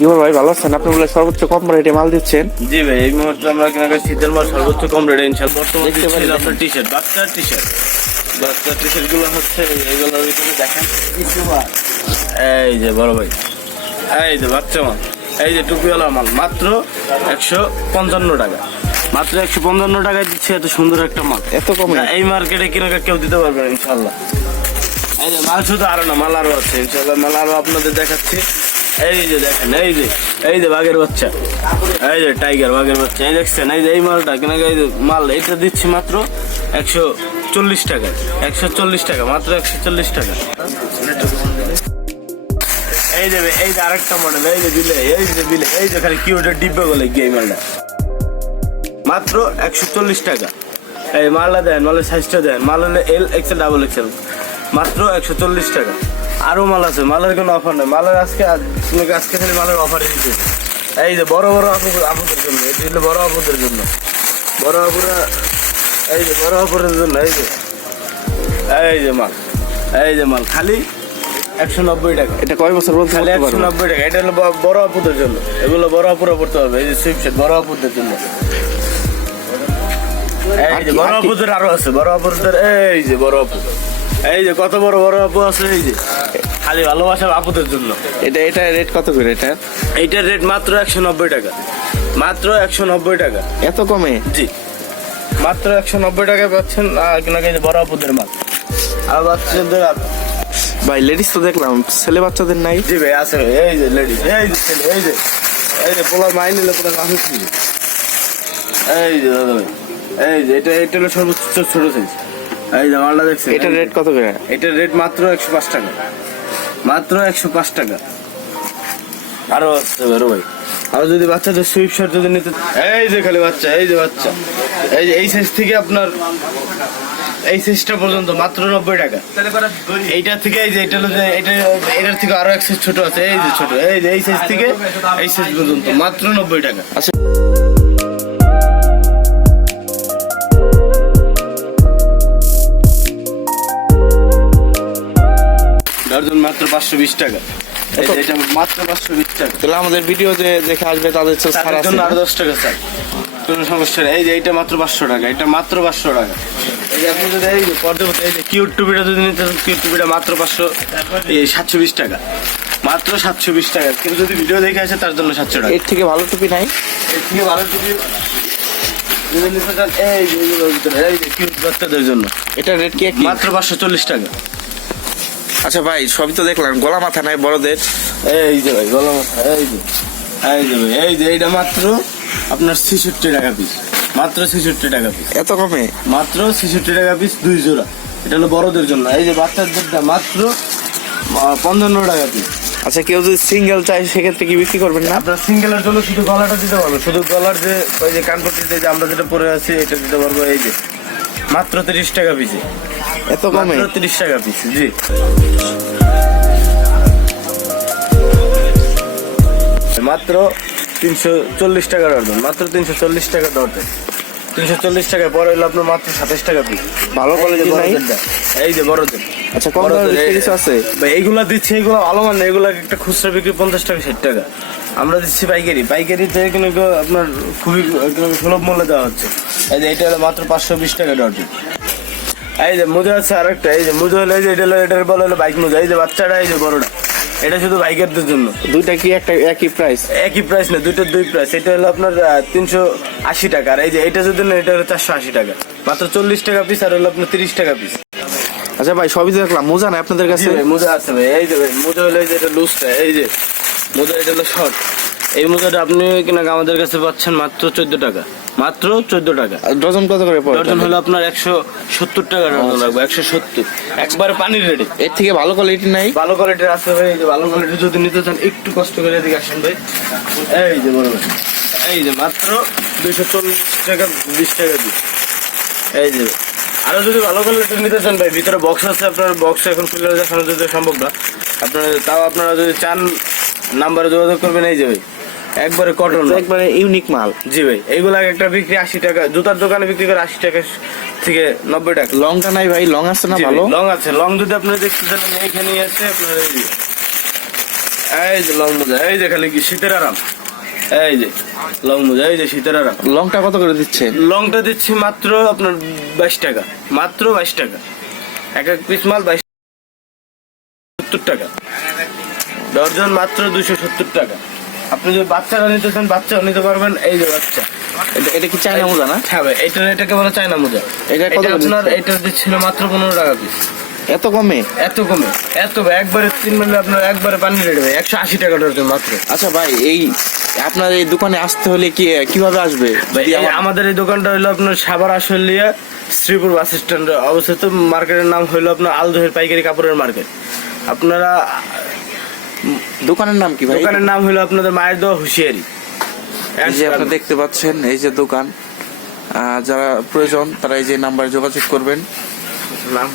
কি ভাই ভালো আছেন? আপনি বলে সর্বোচ্চ কম রেটে মাল দিচ্ছেন। জি ভাই, এই মুহূর্তে আমরা কেনাকাটা শীতের মাল সর্বোচ্চ কম রেটে ইনশাআল্লাহ বর্তমানে দিচ্ছি আপনার টি-শার্ট, বাচ্চার টি-শার্ট গুলো হচ্ছে এইগুলোর ভিতরে দেখেন। এই যে বড় ভাই, এই যে বাচ্চা মাল, এই যে টুপিওয়ালা মাল মাত্র 155 টাকা, মাত্র 155 টাকায় দিচ্ছে এত সুন্দর একটা মাল। এত কমে এই মার্কেটে কেনাকাটা কেউ দিতে পারবে না ইনশাআল্লাহ। এই যে মাল শুধু আরো না, মাল আরো আছে ইনশাআল্লাহ, মাল আরো আপনাদের দেখাচ্ছি। এই যে দেখেন, এই যে বাঘের বাচ্চা, এই যে টাইগার বাঘের বাচ্চা, এই দেখছেন, এই যে এই মালটা কেনাকা, এই যে মাল এটা দিচ্ছি মাত্র 140 টাকা, 140 টাকা, মাত্র 140 টাকা। এই যে আরেকটা মডেল, এই যে বিলে, এই যে খালি কিউটের ডিব্বা বলে গিয়ে এই মালটা মাত্র 140 টাকা। এই মালটা দেন, মালের সাইজটা দেন, মাল হলে এল এক্সেল ডাবল এক্সেল, মাত্র 140 টাকা। আরো মাল আছে, মালের কোনো অফার নেই, মালের আজকে খালি মালের অফারে দিচ্ছে। এই যে বড় আপুদের জন্য, এটি হলো বড় আপুদের জন্য, বড় আপুরা, এই যে বড় আপুদের জন্য, এই যে মাল খালি 190 টাকা। এটা কয় বছর বলতে খালি 190 টাকা। এটা হলো বড় আপুদের জন্য, এগুলো বড় আপুরা পড়তে হবে। এই যে সুইপশার্ট বড় আপুদের জন্য, এই যে বড় আপুদের আরো আছে, বড় আপুদের, এই যে বড় আপু, এই যে কত বড় আপু আছে, এই যে খালি ভালোবাসা আপুদের জন্য। এটা রেট কত করে? এইটার রেট মাত্র 190 টাকা, মাত্র 190 টাকা। এত কমে? জি, মাত্র 190 টাকায় পাচ্ছেন বড় আপুদের মাল। আর বাচ্চাদের ভাই লেডিস তো দেখলাম, ছেলে বাচ্চাদের নাই? জি ভাই আছে, এই যে লেডিস, এই যে ছেলে, এই যে পোলা মাই নিলে পোলা কাছে, এই যে দাদা ভাই, এই যে এটা হলো সর্বোচ্চ ছোট সাইজ। এই যে মালটা দেখছেন, এটার রেট কত করে? এটার রেট মাত্র 105 টাকা, মাত্র 105 টাকা। আরো আছে বড় ভাই, আরো যদি বাচ্চাদের সুইপ শার্ট যদি নিতে, এই যে খালি বাচ্চা, এই যে এই সাইজ থেকে আপনার এই সাইজটা পর্যন্ত মাত্র 90 টাকা। এইটা থেকে এই যে এটা হলো যে এটার থেকে আরো এক সাইজ ছোট আছে, এই যে ছোট, এই যে এই সাইজ থেকে এই সাইজ পর্যন্ত মাত্র 90 টাকা। আচ্ছা, ডজন মাত্র 520 টাকা। এটা মাত্র 520 টাকা। তাহলে আমাদের ভিডিও যে দেখে আসবে তাদের জন্য আরো 10 টাকা স্যার, কোনো সমস্যা নেই। এই যে এইটা মাত্র 500 টাকা, এটা মাত্র 500 টাকা। এই যে আপনি যদি এই যে পর্যাপ্ত এই যে কিউট টুপিটা যদি নিতে চান, কিউট টুপিটা মাত্র 720 টাকা, মাত্র 720 টাকা। কিন্তু যদি ভিডিও দেখে আসে তার জন্য 700 টাকা। এর থেকে ভালো টুপি নাই? এর থেকে ভালো টুপি যদি নিতে চান, এই যে এইগুলোর ভিতরে, এই যে কিউট বাচ্চাদের জন্য, এটা রেট কি মাত্র 540 টাকা। আচ্ছা ভাই, সবই তো দেখলাম, গলা মাথা নাই বড়দের? এই যে ভাই গলা মাথা, এই যে ভাই, এই যে এইটা মাত্র আপনার 66 টাকা পিস, মাত্র 66 টাকা পিস। এত কমে? মাত্র 66 টাকা পিস, 2 জোড়া। এটা হলো বড়দের জন্য। এই যে বাচ্চাদেরটা মাত্র 55 টাকা পিস। আচ্ছা, কেউ যদি সিঙ্গেল চাই সেক্ষেত্রে কি বিক্রি করবেন না? আপনার সিঙ্গেলের জন্য শুধু গলাটা দিতে পারবো, শুধু গলার যে ওই যে কানপট্টিতে যে আমরা যেটা পরে আছি এটা দিতে পারবো। এই যে মাত্র 30 টাকা পিসে। এত কমে? 30 টাকা পিস, জি। মাত্র 340 টাকা ডর্জন, মাত্র 340 টাকা ডর্জন। 340 টাকায় পরে হলো আপনার মাত্র 27 টাকা পিস। ভালো কোয়ালিটি নাই? এই যে বড়দের। আচ্ছা, কম দামে কিছু আছে? এইগুলা দিচ্ছে, এইগুলো ভালো মানে, এগুলা একটা খুচরা বিক্রি 50 টাকা 60 টাকা, আমরা দিচ্ছি পাইকারিতে কিন্তু আপনার খুবই সুলভ মূল্যে দেওয়া হচ্ছে। এই যে এটা হলো মাত্র 520 টাকা ডর্জন। এই যে মোজা আছে আরেকটা, এই যে মোজা হলো, এই যে এটার বলা হলো বাইক মোজা। এই যে বাচ্চাটা, এই যে বড়টা, এটা শুধু বাইকারদের জন্য। দুইটা কি একটা একই প্রাইস? একই প্রাইস না, দুইটার দুই প্রাইস। এটা হলো আপনার 380 টাকা, আর এই যে এটা যদি না, এটা হলো 480 টাকা, মাত্র 40 টাকা পিস, আর হলো আপনার 30 টাকা পিস। আচ্ছা ভাই, সবই দেখলাম, মোজা নাই আপনাদের কাছে? মোজা আছে ভাই, এই যে ভাই মোজা হলো, এই যে এটা লুজটা, এই যে মোজা, এটা হলো শর্ট। এই মোজাটা আপনি কিনা আমাদের কাছে পাচ্ছেন মাত্র 14 টাকা, মাত্র 14 টাকা। ডজন কত করে পড়ে? ডজন হলো আপনার 170 টাকা ডজন লাগবে, 170, একবারে পানির রেডি। এর থেকে ভালো কোয়ালিটি নাই? ভালো কোয়ালিটির আছে ভাই, এই যে ভালো কোয়ালিটি যদি নিতে চান একটু কষ্ট করে এদিকে আসেন ভাই। এই যে বড় ভাই, এই যে মাত্র 240 টাকা, 20 টাকা দিই। এই যে আরো যদি ভালো কোয়ালিটি নিতে চান ভাই, ভিতরে বক্স আছে, আপনার বক্স এখন খুলে দেখানো যদি সম্ভব না, তাও আপনারা যদি চান নাম্বারে যোগাযোগ করবেন। এই যে ভাই একবারে কটন, একবারে ইউনিক মাল। জি ভাই, এইগুলা একটা বিক্রি 80 টাকা, জুতার দোকানে বিক্রি করে 80 টাকা থেকে 90 টাকা। লংটা নাই ভাই? লং আছে না? জি ভালো লং আছে, লং যদি আপনারা দেখতে চান এইখানেই আছে আপনার। এই যে লং মোজা, এই যে খালি কি শীতের আরাম, এই যে লং মোজা, এই যে শীতের আরাম। লংটা কত করে দিচ্ছেন? লংটা দিচ্ছি মাত্র আপনার 22 টাকা, মাত্র 22 টাকা। এক এক পিস মাল 70 টাকা, ডর্জন মাত্র 270 টাকা। আপনি যদি বাচ্চারা নিতে চান বাচ্চাও নিতে পারবেন। এই যে বাচ্চা, এটা কি চায়না মোজা না? হ্যাঁ ভাই, এটাকে বলে চায়না মোজা। এটা কত করে আপনার দিচ্ছেন? এটা দিচ্ছিল মাত্র 15 টাকা পিস। এত কমে? এত কমে, এত ভাই, একবারে 3 মিলে আপনার একবারে পানি রেডি ভাই, 180 টাকা ডর্জন মাত্র। আচ্ছা ভাই, এই আপনার এই দোকানে আসতে হলে কিভাবে আসবে? ভাই আমাদের এই দোকানটা হলো আপনার সাভার আশুলিয়া শ্রীপুর বাস স্ট্যান্ডে অবস্থিত। মার্কেটের নাম হলো আপনার আল জহির পাইকারি কাপড়ের মার্কেট। আপনারা দোকানের নাম কি ভাই? দোকানের নাম হলো আপনাদের মায়ের দেওয়া হুঁশিয়ারি। এই যে আপনারা দেখতে পাচ্ছেন, এই যে দোকান, যারা প্রয়োজন তারা এই যে নাম্বারে যোগাযোগ করবেন। নাম